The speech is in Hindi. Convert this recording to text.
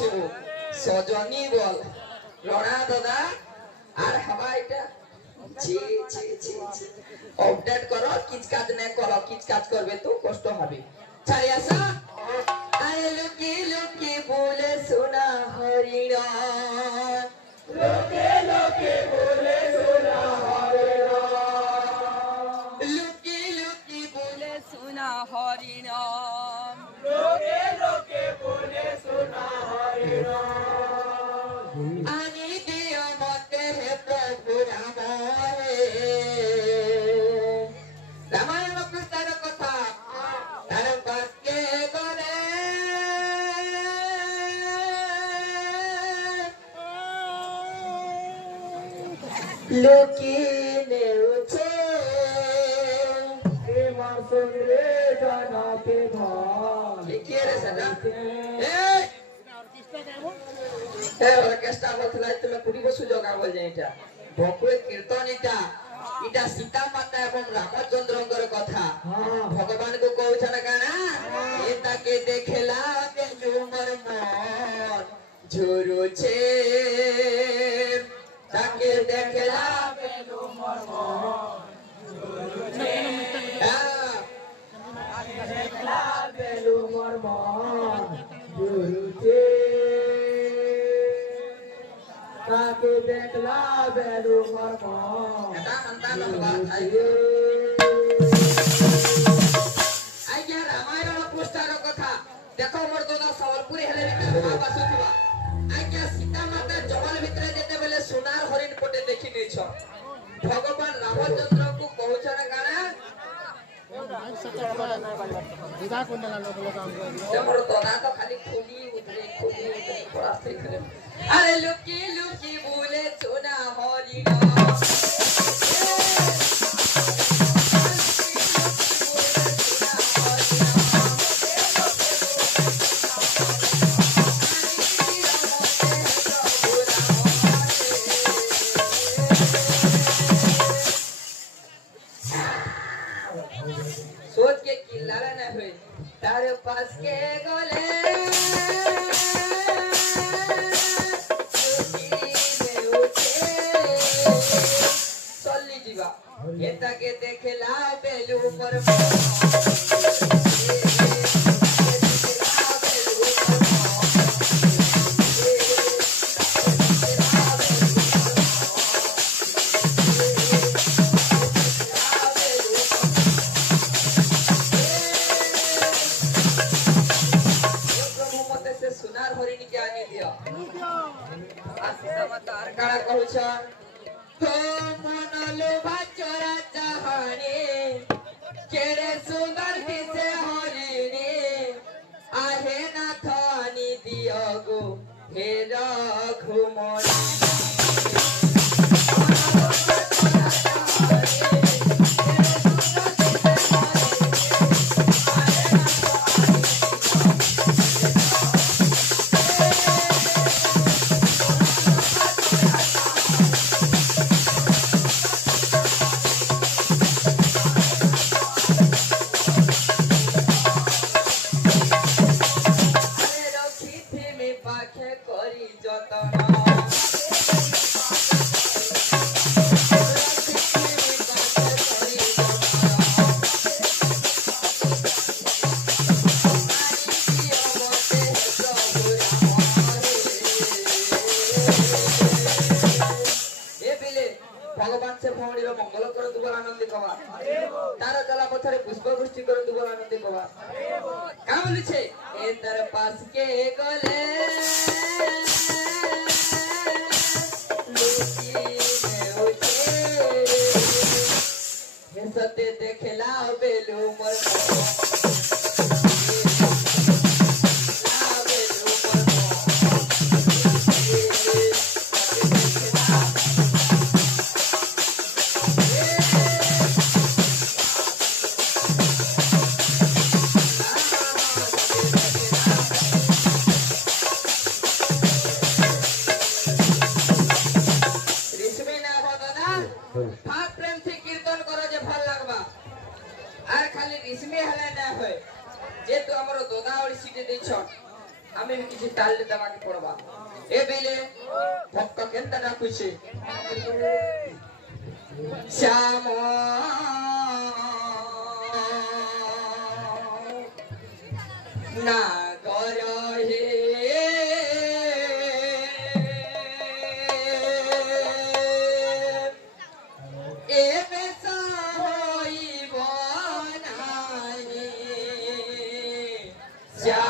বুঝিবু সজনী বল রণা দাদা আর হবা এটা ছি ছি ছি আপডেট করো কিছ কাজ না করো কিছ কাজ করবে তো কষ্ট হবে ছাড়ি আসা আয় লুকি লুকি বলে সোনা হরিণ লোকে লোকে বলে সোনা হরিণ লুকি লুকি বলে সোনা হরিণ লোকে লোকে বলে সোনা হরিণ আনি দিও মতে হে প্রভু রাম রামায়ণ পুস্তক কথা তার বাক্যে গলে লুকি নেউছে এ মাসরে জানাতে ভাল কি রে সাদা এই অর্কেস্ট্রা বলছিলা তুমি কুড়ি বছর জগা বল যাই এটা ভকুয়ে কীর্তন এটা সীতা মাতা এবং রামচন্দ্রଙ୍କର কথা ভগবান को कहउछ ना गाना ए ताके देखला बेलु मोर मन झुरुछे ताके देखला बेलु मोर मन झुरुछे ताके देखला बेलु मोर मन झुरुछे ताके देखला बेलु मोर मन এটা সন্তান বাত আইগে আইগে রামায়ণ পুস্তক কথা দেখো মোর দাদা সবলপুরি হেলে ভিতরে বাসুতিবা আইগে সীতা মাতা জঙ্গল ভিতরে যেতে বেলে সোনার হরিণ পটে দেখি নেছ ভগবান রামচন্দ্র को कहउछ ना गाना मोर दादा तो खाली खुली उतरे परास्ते करे अरे लुकी लुकी बोले सोना हरिण सोच के किल्लारा ना हुए तारे पास के गोले चली जीवा एता के देखला बेलु पर सुनार हरिणी के आने दिया आशीष मतार काड़ा कहउछ तो मनलो बाचरा चाहने केड़े सुंदर दिसे हरिणी आहे ना थानी दियो गो हे रघुमणि भगवान से भौणी रो मंगल कर दुबर आनंद कवा तारा जला पथरे पुष्प वृष्टि कर दुबर आनंद कवा का बोली छे ए तर पास के गले लुकी ने उठे हे सते देखला बेलु मोर আমি কিছু তালে দেওয়াকে পড়বা এ বিলে ভক্ত কেনটা ডাকুছে শ্যাম নাগর হে এ বেসা হইব নাহি শ্যাম